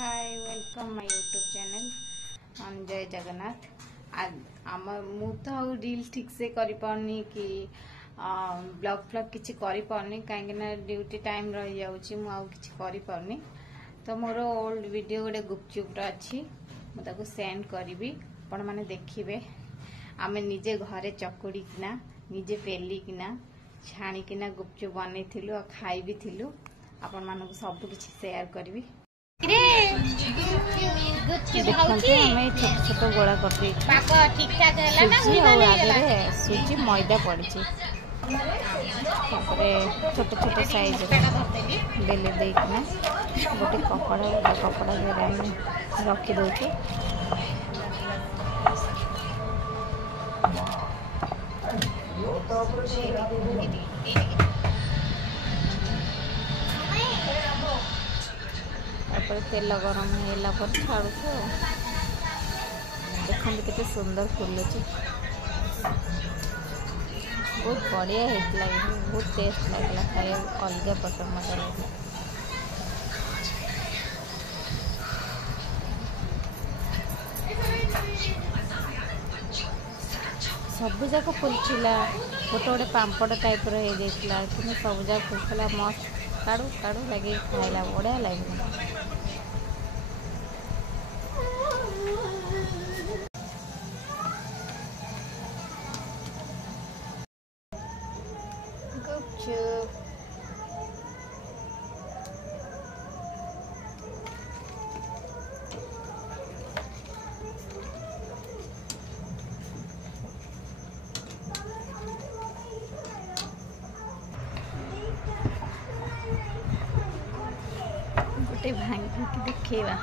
Hi welcome my YouTube channel जय जगन्नाथ। आम मु तो रील ठीक से करि पारनी कि ब्लॉग फ्लॉग किछि करि पारनी कहीं ड्यूटी टाइम रही जाउची मु आउ किछि करि पारनी। तो मोर ओल्ड वीडियो गोटे गुपचुप अच्छी मुझे सेंड करी आपण मैंने देखिए। आम निजे घरे चकुड़ी किना निजे पेली किना छाणी किना गुपचुप बनई और खाई भी थिलु। आपण मानक सब किछि शेयर करी। छोट छोट गोला कर सुजी मैदा पड़ी छोट छोट साइज बेले देना गोटे कपड़ा रखी दौचे। तेल गरम होला पर छाड़ू देखते केते सुंदर फुलुची बहुत बढ़िया होता बहुत टेस्ट लगला खाए अलग प्रकार मजा लगे। सब जाक फुलचिला गोटे गोटे पापड़ टाइप रही कि सब जाक फुलला मस्त काड़ू काड़ू लगे खाइला बढ़िया लगे। गोटे भांगी देखा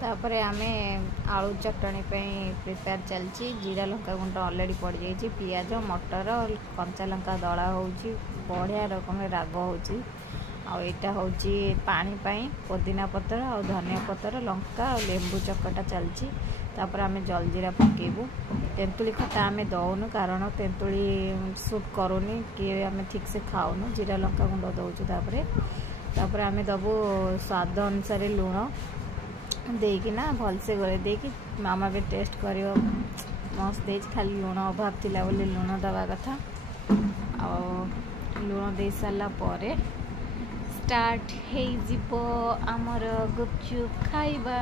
तापर आमे आलू चटनी प्रिपेयर चलची। जीरा लंका गुंड ऑलरेडी पड़ जाइए, पियाज मटर कंचा लंका दला होची बढ़िया रकम राग होची। आईटा हूँ पानी पुदीना पतर और धनिया पतर लंका और लेंबू चकटा चलची। तापर आमे जलजीरा पकेबू। तेंतुली खटा आमे दौनु कारण तेंतुली सूट करूनी कि आमे ठीक से खाऊनु। जीरा लंका गुंड दौचु। तापर आमे दबू स्वाद अनुसार लुण देकिना भलसे गले देकी मामा भी टेस्ट कर मस्त दे। खाली लुण अभाव थिला बोली लुण दवा कथा लुण दे सारा पर स्टार्ट हो आमर गुपचुप खाइबा।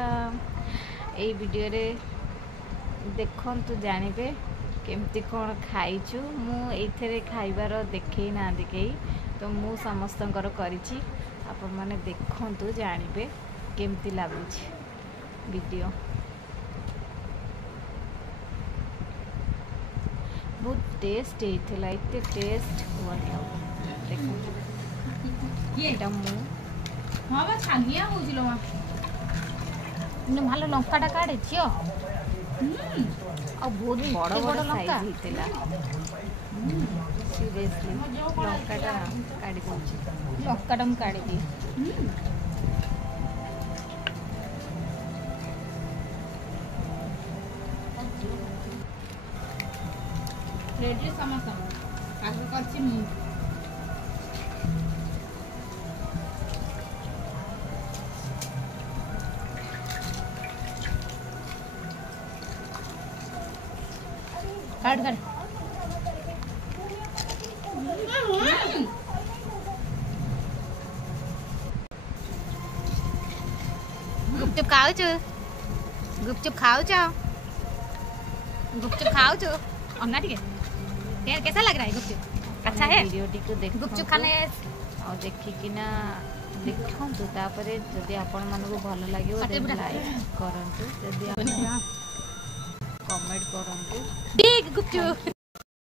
ए वीडियो रे देखंतु जानिबे केमती कौन खाइचु। मु एथरे खाइबार देखै ना देखै तो मु समस्तंकर करिछि। आपण माने देखंतु जानिबे केमती लागुछि वीडियो। बहुत टेस्ट होता इतने टेस्ट हुआ देखो मु हाँ बा छानिया होजिलो मा भालो लंकाटा काढे छियो आ बहुत बड़ बड़ लंका हितेला सीरियसली लंकाटा काढी दोछि लंकाटा हम काढी दी। रेडी समोसा आगे करछि मु काट काट गुपचुप खाऊ छु गुपचुप खाऊ छ गुपचुप खाऊ छु अन्ना ठीक है। यार कैसा लग रहा है गुपचुप अच्छा है वीडियो टिक देख गुपचुप खाने और देखि ना देखो तो तापरे जदि आपण मानको भलो लागियो लाइक करंतु जदि कमेंट करंतु बिग गुपचुप।